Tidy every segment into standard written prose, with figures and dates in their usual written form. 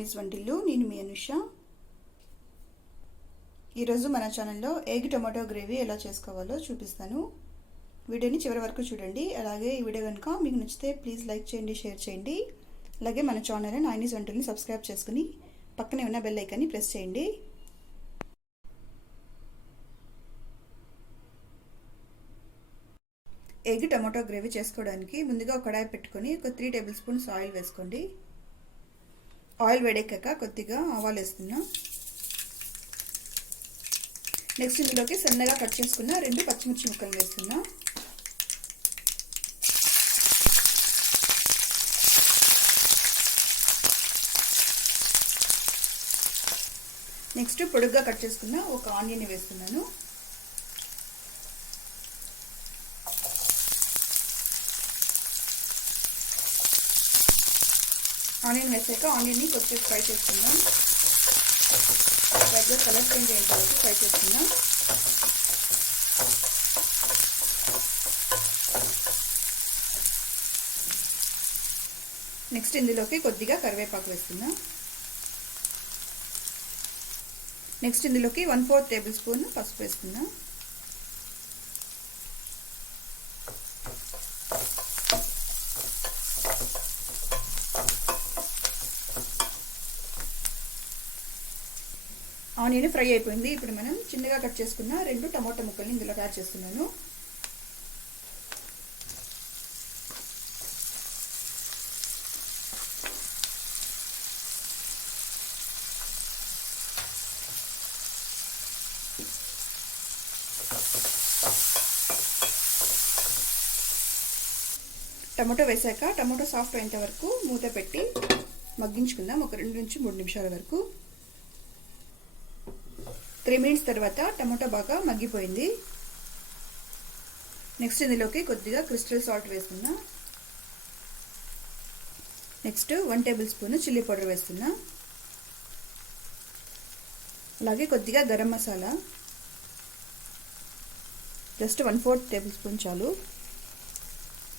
నైనీస్ వంటిల్లు. నేను మీ అనుష. ఈరోజు మన ఛానల్లో ఎగ్ టొమాటో గ్రేవీ ఎలా చేసుకోవాలో చూపిస్తాను. వీడియోని చివరి వరకు చూడండి. అలాగే ఈ వీడియో కనుక మీకు నచ్చితే ప్లీజ్ లైక్ చేయండి, షేర్ చేయండి. అలాగే మన ఛానల్ నైనీస్ వంటిల్ని సబ్స్క్రైబ్ చేసుకుని పక్కనే ఉన్న బెల్ ఐకాన్ని ప్రెస్ చేయండి. ఎగ్ టొమాటో గ్రేవీ చేసుకోవడానికి ముందుగా ఒక కడాయి పెట్టుకొని ఒక 3 టేబుల్ స్పూన్స్ ఆయిల్ వేసుకోండి. ఆయిల్ వేడెక్కాక కొద్దిగా ఆవాలు వేస్తున్నా. నెక్స్ట్ ఇందులోకి సన్నగా కట్ చేసుకున్న 2 పచ్చిమిర్చి ముక్కలు వేస్తున్నా. నెక్స్ట్ పొడుగ్గా కట్ చేసుకున్న ఒక ఆనియన్ వేస్తున్నాను. ఆనియన్ వేసాక ఆనియన్ని కొద్దిగా ఫ్రై చేసుకుందాం. కొద్దిగా కలర్ చేంజ్ అయిన తర్వాత ఫ్రై చేసుకుందాం. నెక్స్ట్ ఇందులోకి కొద్దిగా కరివేపాకు వేస్తున్నాం. నెక్స్ట్ ఇందులోకి 1/4 టేబుల్ స్పూన్ పసుపు వేస్తున్నాం. ఆనియన్ ఫ్రై అయిపోయింది. ఇప్పుడు మనం చిన్నగా కట్ చేసుకున్న 2 టమాటా ముక్కల్ని ఇందులో యాడ్ చేస్తున్నాను. టమాటో వేసాక టమాటో సాఫ్ట్ అయ్యేంత వరకు మూత పెట్టి మగ్గించుకుందాం. ఒక 2 నుంచి 3 నిమిషాల వరకు. 3 మినిట్స్ తర్వాత టమాటో బాగా మగ్గిపోయింది. నెక్స్ట్ ఇందులోకి కొద్దిగా క్రిస్టల్ సాల్ట్ వేస్తున్నా. నెక్స్ట్ 1 టేబుల్ స్పూన్ చిల్లీ పౌడర్ వేస్తున్నా. అలాగే కొద్దిగా గరం మసాలా, జస్ట్ 1/4 టేబుల్ స్పూన్ చాలు.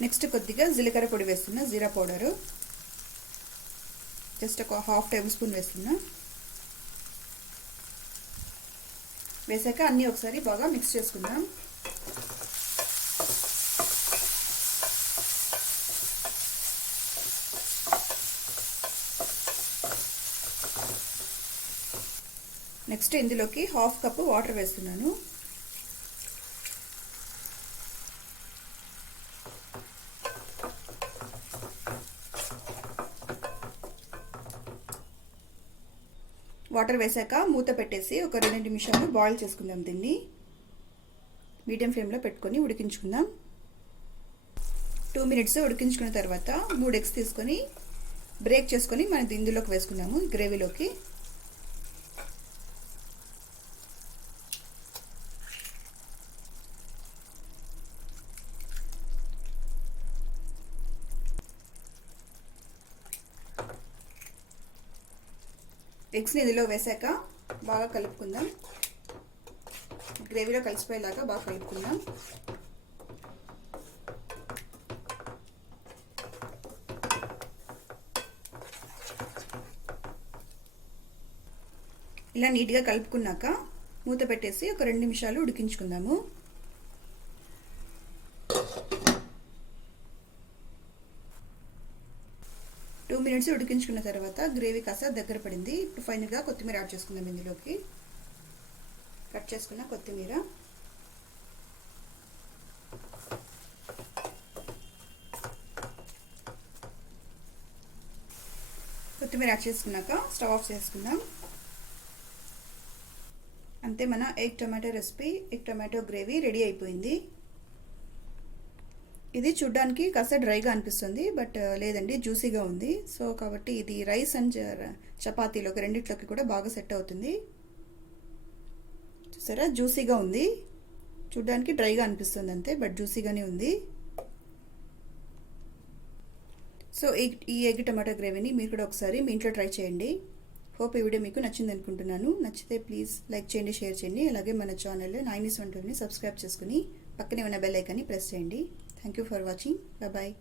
నెక్స్ట్ కొద్దిగా జీలకర్ర పొడి వేస్తున్నా, జీరా పౌడరు జస్ట్ ఒక 1/2 టేబుల్ స్పూన్ వేస్తున్నా. వేసాక అన్నీ ఒకసారి బాగా మిక్స్ చేసుకుందాం. నెక్స్ట్ ఇందులోకి 1/2 కప్పు వాటర్ వేస్తున్నాను. వాటర్ వేసాక మూత పెట్టేసి ఒక 2 నిమిషాలు బాయిల్ చేసుకుందాం. దీన్ని మీడియం ఫ్లేమ్లో పెట్టుకొని ఉడికించుకుందాం. 2 మినిట్స్ ఉడికించుకున్న తర్వాత 3 ఎగ్స్ తీసుకొని బ్రేక్ చేసుకొని మనం ఇందులోకి వేసుకుందాము, గ్రేవీలోకి. ఎగ్స్ని ఇందులో వేసాక బాగా కలుపుకుందాం. గ్రేవీలో కలిసిపోయేలాగా బాగా కలుపుకుందాం. ఇలా నీట్గా కలుపుకున్నాక మూత పెట్టేసి ఒక 2 నిమిషాలు ఉడికించుకుందాము. మినిట్స్ ఉడికించుకున్న తర్వాత గ్రేవీ కాస్త దగ్గర పడింది. ఇప్పుడు ఫైనల్గా కొత్తిమీర యాడ్ చేసుకుందాం. ఇందులోకి కట్ చేసుకున్న కొత్తిమీర, యాడ్ చేసుకున్నాక స్టవ్ ఆఫ్ చేసుకుందాం. అంతే, మన egg tomato recipe, egg tomato gravy ready అయిపోయింది. ఇది చూడ్డానికి కాస్త డ్రైగా అనిపిస్తుంది, బట్ లేదండి, జ్యూసీగా ఉంది. సో కాబట్టి ఇది రైస్ అండ్ చపాతీలోకి రెండిట్లోకి కూడా బాగా సెట్ అవుతుంది. చూసారా, జ్యూసీగా ఉంది. చూడ్డానికి డ్రైగా అనిపిస్తుంది అంతే, బట్ జ్యూసీగానే ఉంది. సో ఈ ఎగ్ టమాటో గ్రేవీని మీరు కూడా ఒకసారి మీ ఇంట్లో ట్రై చేయండి. హోప్ ఈ వీడియో మీకు నచ్చింది అనుకుంటున్నాను. నచ్చితే ప్లీజ్ లైక్ చేయండి, షేర్ చేయండి. అలాగే మన ఛానల్ నైనీస్ వంటిల్ని సబ్స్క్రైబ్ చేసుకుని పక్కనే ఉన్న బెల్ ఐకాన్ని ప్రెస్ చేయండి. Thank you for watching. Bye bye.